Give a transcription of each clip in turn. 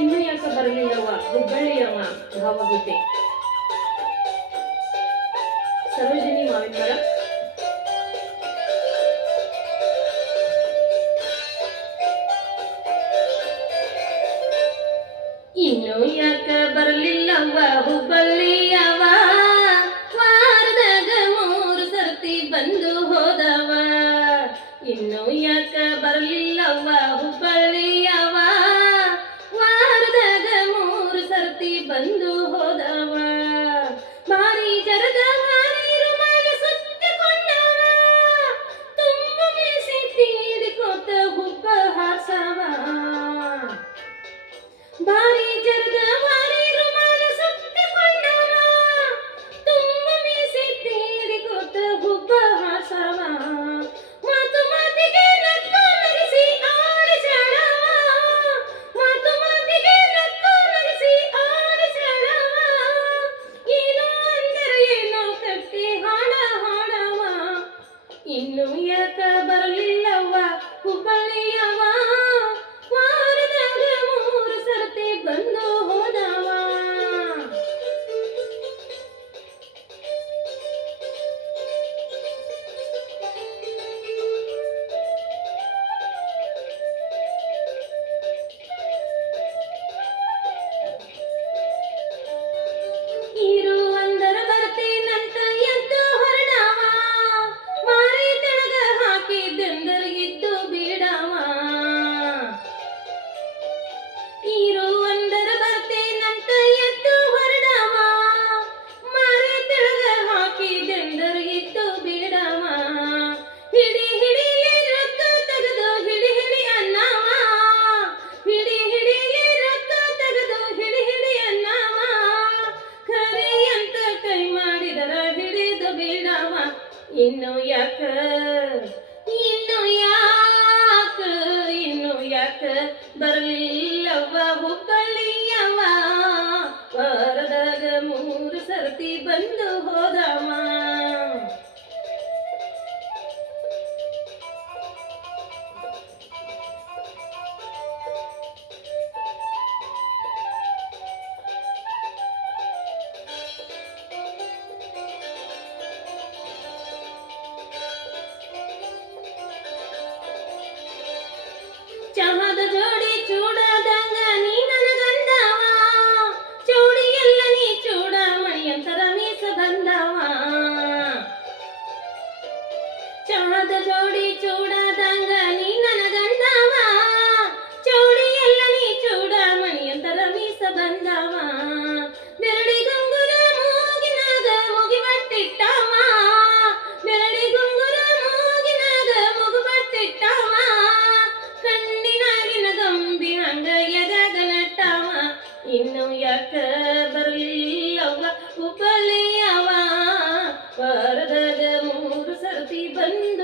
ಇನ್ನು ಯಾಕೆ ಬರಲಿಲ್ಲವ ಹುಬ್ಬಳ್ಳಿಯವ ಭಾವಗೀತೆ ಸರೋಜಿನಿ ಮಾವಿನ ಮರ ಇನ್ನು ಯಾಕ ಬರಲಿಲ್ಲವ ಹುಬ್ಬಳ್ಳಿಯವ, ವಾರದಾಗ ಮೂರು ಸರ್ತಿ ಬಂದು ಹೋದವ. ಇನ್ನು ಯಾಕ ಬರಲಿಲ್ಲವ ಹುಬ್ಬಳ್ಳಿಯವ ಇನ್ನು ಯಾಕ? ಇನ್ನು ಯಾಕ? ಇನ್ನು ಯಾಕ? ಬರಲಿಲ್ಲವ ಹುಬ್ಬಳ್ಳಿಯವ ವಾರದಾಗ ಮೂರು ಸರ್ತಿ ಬಂದು ಚಹದ ಜೋಡಿ ಚೂಡಾದಂಗ ನೀ ನನಗಂದವ ಚೌಡಿ ಎಲ್ಲ ನೀ ಚೂಡ ಮಣಿಯಂತರ ಮೀಸ ಬಂದವ ಚಹದ ಜೋಡಿ ಚೂಡಾದಂಗ ನೀ ನನಗಂದವ ಚೌಡಿ ಎಲ್ಲ ನೀ ಚೂಡ ಮಣಿಯಂತರ ಮೀಸ ಬಂದವ ಸರ್ತಿ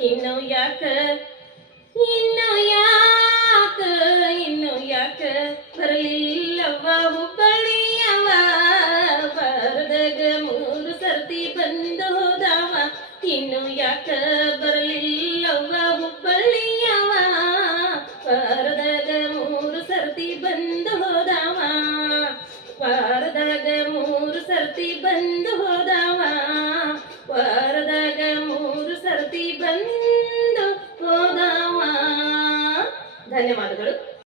ಇನ್ನು ಯಾಕ? ಇನ್ನು ಯಾಕ? ಇನ್ನು ಯಾಕ? ಬರಲಿಲ್ಲವ್ವ ಹುಬ್ಬಳ್ಳಿಯವ ಬರದಾಗ ಮೂರು ಸರ್ತಿ ಬಂದು ಹೋದವ ಇನ್ನು ಯಾಕ? ಬರಲಿಲ್ಲವ್ವ ಹುಬ್ಬಳ್ಳಿಯವ ವಾರದಾಗ ಮೂರು ಸರ್ತಿ ಬಂದು ಹೋದವ ವಾರದಾಗ ಮೂರು ಸರ್ತಿ ಬಂದು